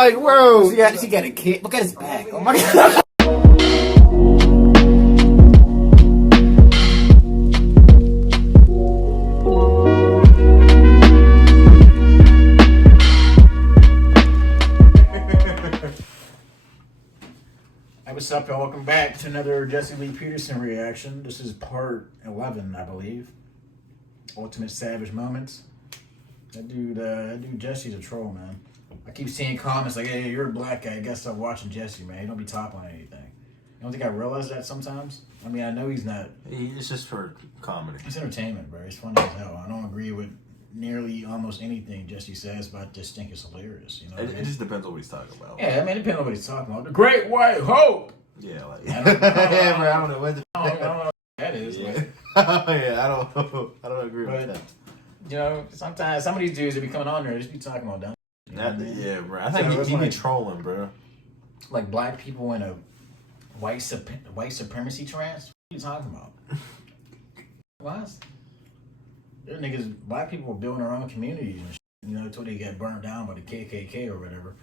like, bro, yeah, she got a kid. Look at his back. Oh my god. Hey, what's up, y'all? Welcome back to another Jesse Lee Peterson reaction. This is part 11, I believe. Ultimate Savage Moments. That dude Jesse's a troll, man. I keep seeing comments like, hey, you're a black guy. I guess stop watching Jesse, man. He don't be toppling anything. You don't think I realize that sometimes? I mean, I know he's not. It's just for comedy. It's entertainment, bro. It's funny as hell. I don't agree with nearly almost anything Jesse says, but I just think it's hilarious. You know, It just depends on what he's talking about. Yeah, I mean, it depends on what he's talking about. The Great White Hope. Yeah, like I don't know what I don't know what that is. Yeah, Like, yeah, I don't agree with that. You know, sometimes some of these dudes that be coming on there just be talking about dumb. You know what I mean? Yeah, bro. I think he be trolling, bro. Like black people in a white supremacy trance. What are you talking about? What? There niggas, black people were building their own communities and shit, you know, until they got burnt down by the KKK or whatever.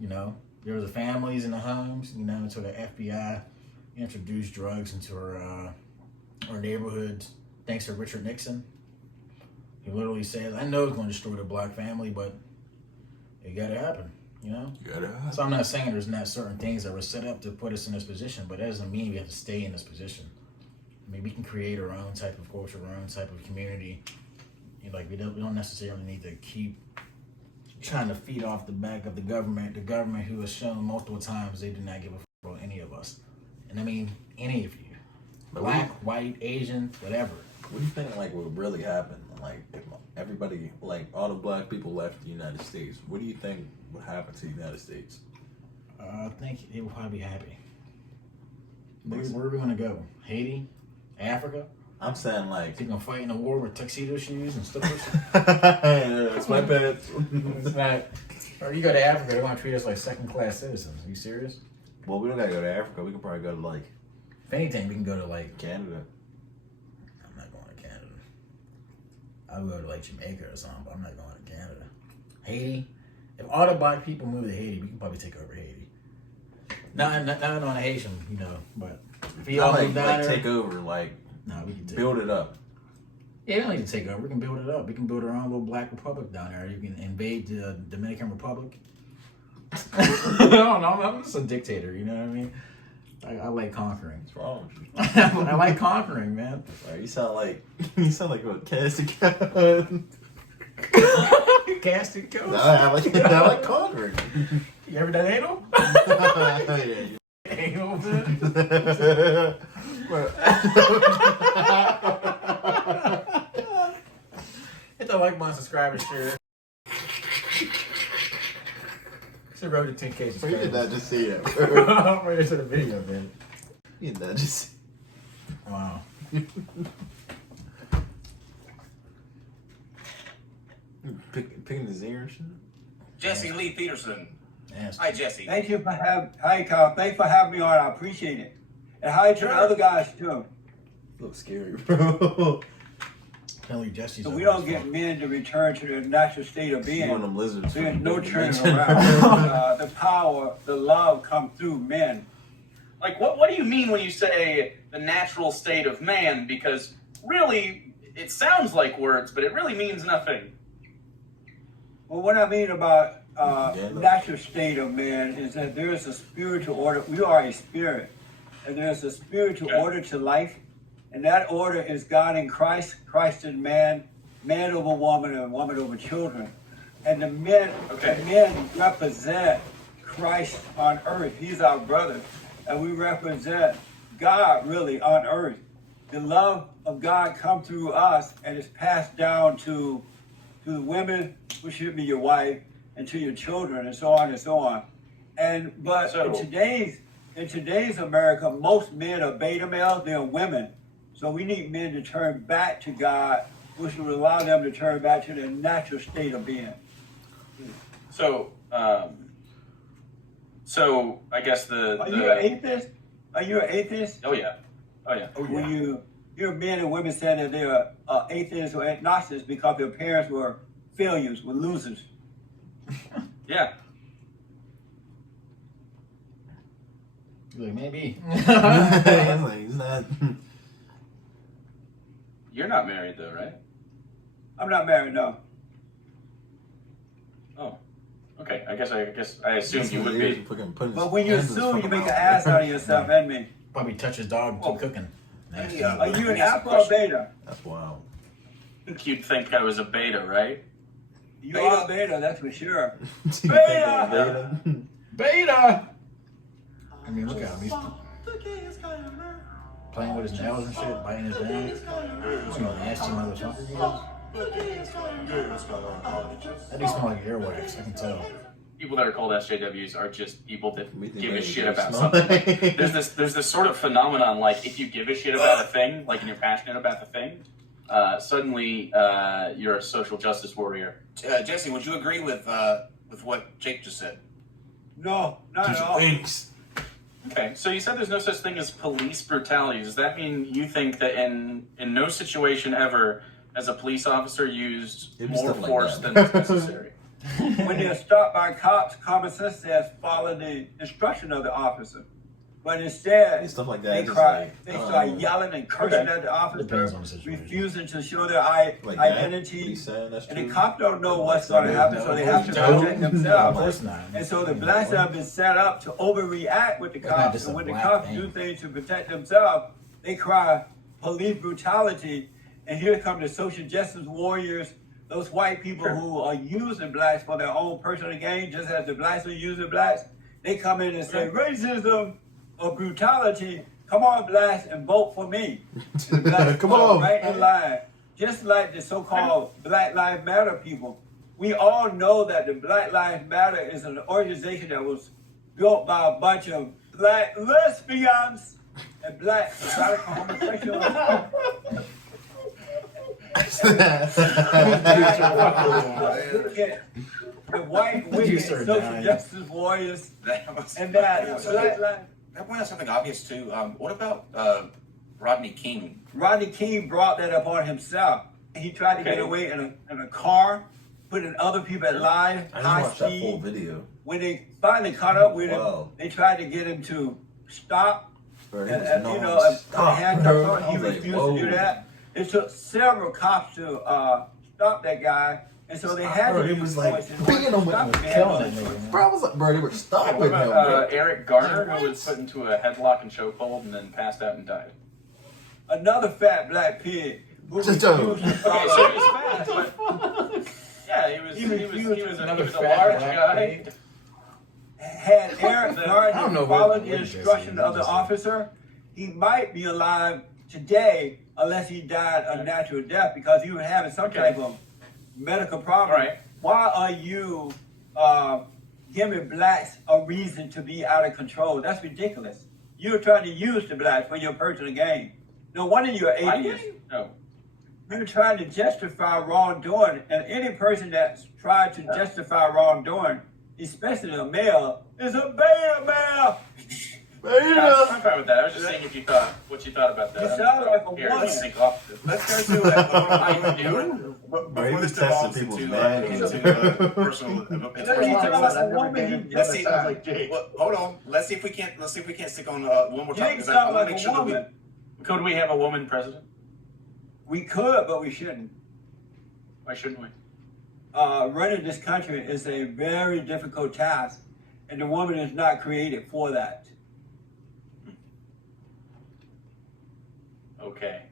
You know, there was the families in the homes, you know, until the FBI introduced drugs into our neighborhoods, thanks to Richard Nixon. He literally says, I know it's going to destroy the black family, but it got to happen, you know? So I'm not saying there's not certain things that were set up to put us in this position, but that doesn't mean we have to stay in this position. I mean, we can create our own type of culture, our own type of community. You know, like, we don't necessarily need to keep trying to feed off the back of the government who has shown multiple times they do not give a fuck about any of us. And I mean, any of you. Black, white, Asian, whatever. What do you think, like, would really happen? Like, if everybody, like, all the black people left the United States, what do you think would happen to the United States? I think they would probably be happy. Where are we going to go? Haiti? Africa? I'm saying, like... They're going to fight in a war with tuxedo shoes and slippers? It's my bad. It's not... Or you go to Africa, they want to treat us like second-class citizens. Are you serious? Well, we don't got to go to Africa. We can probably go to, like... If anything, we can go to, like... Canada. I'm not going to Canada. I'll go to, like, Jamaica or something, but I'm not going to Canada. Haiti? If all the black people move to Haiti, we can probably take over Haiti. Not on a Haitian, you know, but... If he all move down there... take over, like... No, we can build it up. Yeah, we don't need to take over. We can build it up. We can build our own little black republic down there. You can invade the Dominican Republic. I don't know. I'm just a dictator. You know what I mean? I like conquering. What's wrong with you? I like conquering, man. Right, you sound like a casting couch. Casting couch. No, I like conquering. You ever done anal? Yeah. Anal, man. Hit the like button, subscribe, and share. It's a road to 10K subscribers. You did not just see that. I'm ready to the video, man. You did not just see. Wow. Picking his ears. Jesse Lee Peterson. Yes. Hi, Jesse. Thank you for hi, Kyle. Thanks for having me on. I appreciate it. And hi to the other guys too. Looks scary, bro. Apparently Jesse's So we don't get men to return to their natural state of being. One of them lizards. There's no turning around. The power, the love come through men. Like, what do you mean when you say the natural state of man? Because really, it sounds like words, but it really means nothing. Well, what I mean about natural state of man is that there is a spiritual order. We are a spirit. And there's a spiritual order to life. And that order is God in Christ, Christ in man, man over woman, and woman over children. And the men represent Christ on earth. He's our brother. And we represent God really on earth. The love of God come through us and is passed down to the women, which should be your wife, and to your children, and so on and so on. But in today's America, most men are beta males, they're women. So we need men to turn back to God, which will allow them to turn back to their natural state of being. So I guess Are you an atheist? Are you an atheist? Oh yeah. When you hear men and women saying that they are atheists or agnostics because their parents were failures, were losers. Yeah. You're like, maybe. He's like, he's not. You're not married though, right? I'm not married, no. Oh. Okay. I assumed you would be. But when you assume, you make an ass out of yourself and me. Probably touch his dog and keep cooking. Nasty. Are you an alpha or beta? That's wild. I think you'd think I was a beta, right? You are beta, that's for sure. Beta. Beta! I mean, look at him. He's playing with his nails and shit, biting his nails. He's a nasty motherfucker. That dude smell like earwax, I can tell. People that are called SJWs are just people that We think give a they shit just about smell something. like- There's this sort of phenomenon, like if you give a shit about a thing, like and you're passionate about the thing, suddenly you're a social justice warrior. Jesse, would you agree with what Jake just said? No, not at all. Okay, so you said there's no such thing as police brutality. Does that mean you think that in no situation ever has a police officer used It'd be more stuff like force that. than is necessary? When they're stopped by cops, common sense says follow the instruction of the officer. But instead, Stuff like that. they just cry. like, They start yelling and cursing Okay. at the officer, Depends on the situation. refusing to show their like that? What identity. he's saying, that's And the true. cops don't know what's going to happen, so they have to No. protect Of themselves. course not. And so the blacks have been set up to overreact with the It's not cops. just And a when the black cops thing. do things to protect themselves, they cry police brutality. And here come the social justice warriors, those white people who are using blacks for their own personal gain, just as the blacks are using blacks. They come in and say racism or brutality. Come on, blacks, and vote for me. The blacks Come fall on. right in line. Just like the so-called Black Lives Matter people. We all know that the Black Lives Matter is an organization that was built by a bunch of black lesbians and black radical homosexuals. The white wicked start social dying. justice warriors That and that Black Lives. That pointed out something obvious too. What about Rodney King? Rodney King brought that upon himself. He tried to get away in a car, putting other people at line, I high just watched that full speed. video. When they finally caught up with him, Wow. they tried to get him to stop. Bro, And, he was you know, and non-stop, handcuffs bro. on. I He was like, refused whoa. to do that. It took several cops to stop that guy, and so they had Bro, to he do was his like voice in order beating to him with stop the him. killing that nigga. Bro, I was like, bro, they were What stopping him, about bro. Eric Garner, who was put into a headlock and chokehold and then passed out and died? Another fat black pig who Just refused don't. to Okay, follow. so he was fast, but yeah, he was a large guy. Had Eric I don't Gardner know followed what the Jesse instruction of the just said. officer, he might be alive today unless he died a natural death because he was having some type of medical problem. Right. Why are you giving blacks a reason to be out of control? That's ridiculous. You're trying to use the blacks for your personal gain. No wonder you're atheist. No. You're trying to justify wrongdoing, and any person that's tried to justify wrongdoing, especially a male, is a bad male. I'm fine with that. I was just saying what you thought about that. You sound like a Here, woman. let's sync off this. Let's go to I do. before this testing devolves people's into manners. personal. You sound like a woman. Let's see. Sounds like Jake. Well, hold on. Let's see if we can't stick on one more Jake topic. 'cause I sounds wanna like make a sure that we. woman. Could we have a woman president? We could, but we shouldn't. Why shouldn't we? Running this country is a very difficult task, and the woman is not created for that. Okay.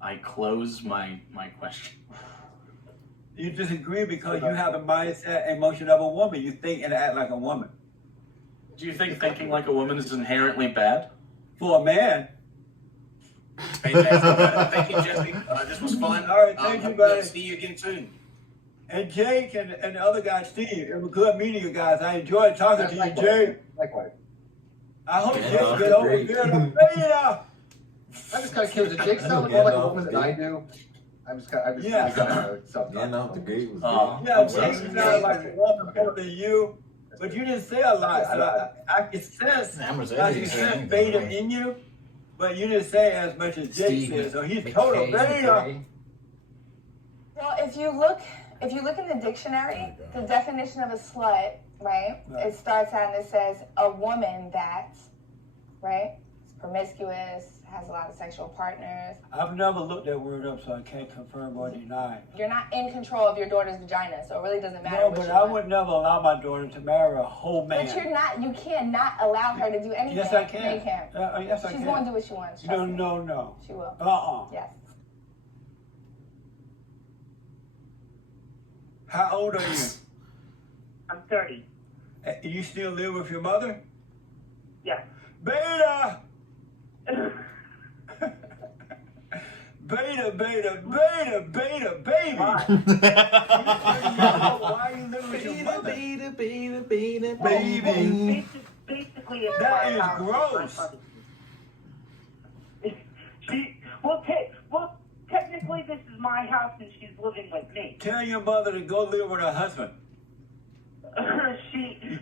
I close my question. You disagree because you have the mindset and emotion of a woman. You think and act like a woman. Do you think thinking like a woman is inherently bad? For a man, Hey, thank you, Jesse. This was fun. All right, thank you, Hope buddy. to see you again soon. and Jake and the other guy, Steve, it was good meeting you guys. I enjoyed talking to you, Jake. Likewise. I hope Yeah, Jake no, get over great. good. Yeah. I'm just kind of curious. Does Jake sound more like a woman than I do? I'm just kind of self-conscious. Yeah, no, the grade was Oh. good. Yeah, Jake sounded like a woman more than you, but you didn't say a lot. So I can sense, Nah, I'm gonna say I he can didn't say sense anything, beta right? in you, but you didn't say as much as Jake Steve said. So he's McKay, total beta. Well, if you look in the dictionary, the definition of a slut, right? Right. It starts out and it says a woman that right? It's promiscuous, has a lot of sexual partners. I've never looked that word up, so I can't confirm or deny. You're not in control of your daughter's vagina, so it really doesn't matter. No, what but you I want. would never allow my daughter to marry a whole man. But you cannot allow her to do anything. Yes, I can. No, you can't. Yes, I can. She's going to do what she wants. Trust me. No. She will. Yes. How old are you? I'm 30. You still live with your mother? Yeah. Beta! Beta, baby! Why? Why are you living with your mother? Beta, Baby. Basically, it's That my is house. gross. Well, technically, this is my house and she's living with me. Tell your mother to go live with her husband.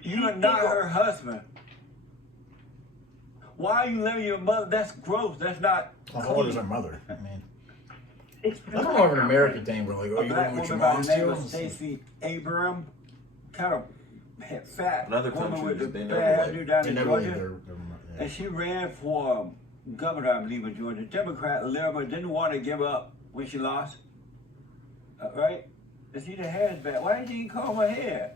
You are not her husband. Why are you living with your mother? That's gross. That's not. How old is her mother? I mean, It's that's more of an American thing, bro. Like, oh, A you black living with your woman by mom the name of still? Stacey Abram, kind of fat In other woman with the countries, they bad never hairdo like- down They in never Georgia. leave their And she ran for governor, I believe, in Georgia. Democrat, liberal, didn't want to give up when she lost. Right? And she the hair's bad. Why didn't you comb her hair?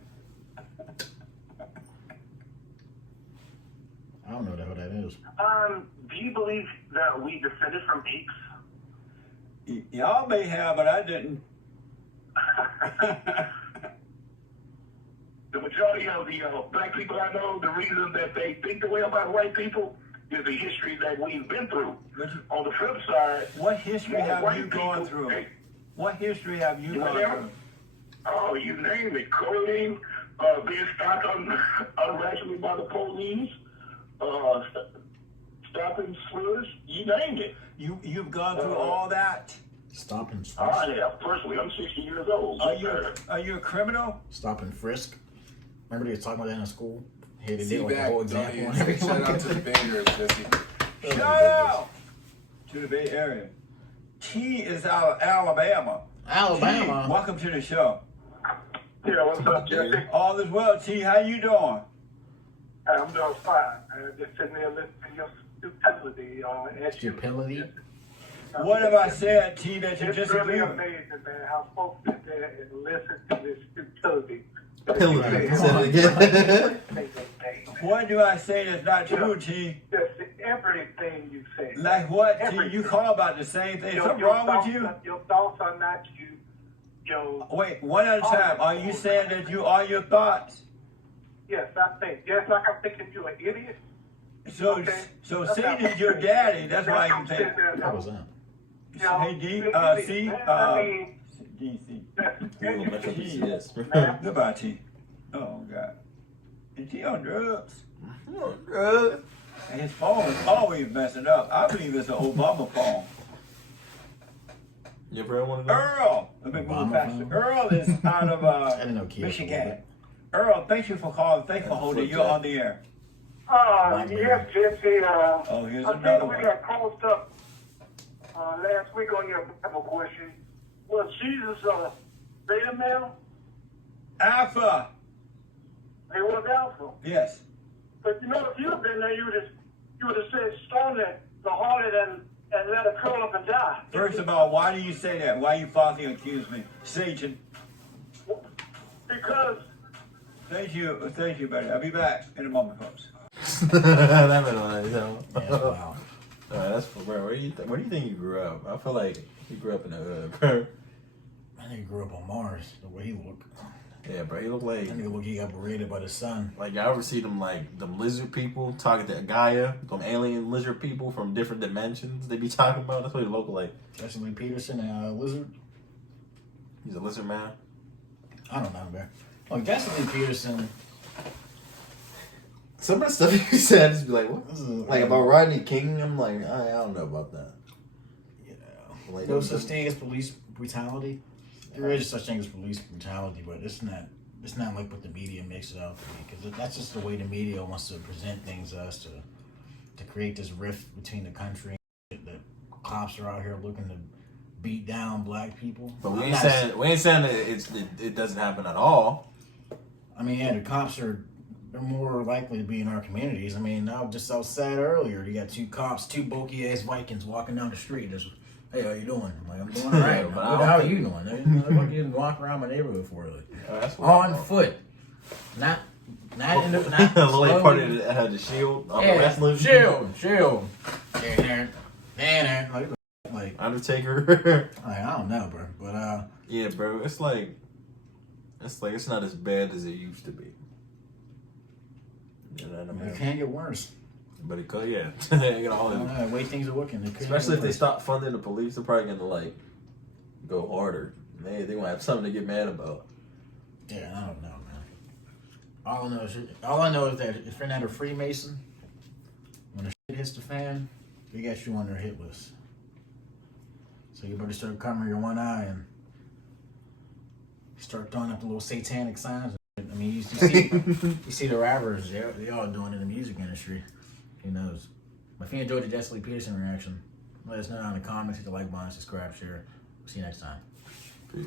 I don't know what the hell that is. Do you believe that we descended from apes? Y'all may have, but I didn't. The majority of the black people I know, the reason that they think the way about white people is the history that we've been through. On the flip side, What history have white you gone people- through? Hey, What history have you gone whatever. through? Oh, you name it. Clothing, being stopped unrationally by the police, stopping slurs, you name it. You've gone through all that. Stop and frisk. I have. Personally, I'm 60 years old. Are you a criminal? Stop and frisk. Remember they were talking about that in school? Here they See did like a back, whole don't example you? and everything. Shout out to the bangers, Jesse. Shout out to the Bay Area. T is out of Alabama. Alabama. T, welcome to the show. Yeah, what's up, Jesse? All is well, T. How you doing? I'm doing fine. Just sitting there listening to your stupidity. Stupidity. What have I said, T, that you It's disagree really with? amazing, man, how folks sit there and listen to this stupidity. Pillary. Say it again. What do I say that's not true, T? Just everything you say. Like what, T? Everything. You call about the same thing. Something wrong with you? Your thoughts are not you. Wait, one at a time. Are you saying that you are your thoughts? Yes, I think. Just like I'm thinking you're an idiot. So, Okay. so That's Satan how is your I'm daddy. That's why I'm you think. sitting there, What was that? Hey, D, C, I mean, D, C. Google Metro PCS. man, Goodbye, T. Oh, God. Is he on drugs? And his phone is always messing up. I believe it's an Obama phone. You ever had one of those? Earl, let me move Obama faster. phone? Earl is out of I didn't know kids were Michigan. like Earl, thank you for calling. Thank you for holding. You're on the air. yes, Jesse. Oh, here's I another think we one. got closed up last week on your Bible question. Was Jesus a beta male? Alpha. He was alpha. Yes. But you know, if you'd have been there, you would have said, stone the harlot and let her curl up and die. First of all, why do you say that? Why you falsely accuse me? Satan. Because Thank you, buddy. I'll be back in a moment, folks. That made no sense. Yeah, that's wild. That's for bro. Where do you think you grew up? I feel like you grew up in the hood, bro. That nigga grew up on Mars, the way he looked. Yeah, bro. You look like That nigga look, he got berated by the sun. like y'all ever see them them lizard people talking to Gaia, them alien lizard people from different dimensions. They be talking about. That's what he look like. Jesse Peterson and Lizard. He's a lizard man. I don't know, man. Oh, Jesse Peterson. Some of the stuff he said, just be like, what? This is Like about Rodney King, I'm like, I don't know about that. Like, no such thing as police brutality. There is such thing as police brutality, but it's not like what the media makes it out to be. Because that's just the way the media wants to present things to us to create this rift between the country. The cops are out here looking to beat down black people. But we ain't saying that it doesn't happen at all. I mean, yeah, the cops are they're more likely to be in our communities. I mean, I just saw sad earlier. You got two cops, two bulky ass Vikings walking down the street. Just, hey, how you doing? I'm like, I'm doing all right. How are you doing? What you walk around my neighborhood for? Like, that's on foot, not in the not the lady slowly. party that had the shield. On the Yeah, wrestling. shield. Like Undertaker. I don't know, bro, but yeah, bro. It's like it's not as bad as it used to be. You know what I mean? it can't get worse. But it could, yeah. You know, I don't know, the way things are looking, it could especially get if they worse. stop funding the police, they're probably gonna like go harder. They gonna have something to get mad about. Yeah, I don't know, man. All I know is that if you're not a Freemason, when the shit hits the fan, they got you on their hit list. So you better start covering your one eye and start throwing up the little satanic signs. I mean, you see the rappers, they all doing it in the music industry. Who knows? My fan enjoyed the Jesse Peterson reaction. Let us know down in the comments. Hit the like button, subscribe, share. We'll see you next time. Peace.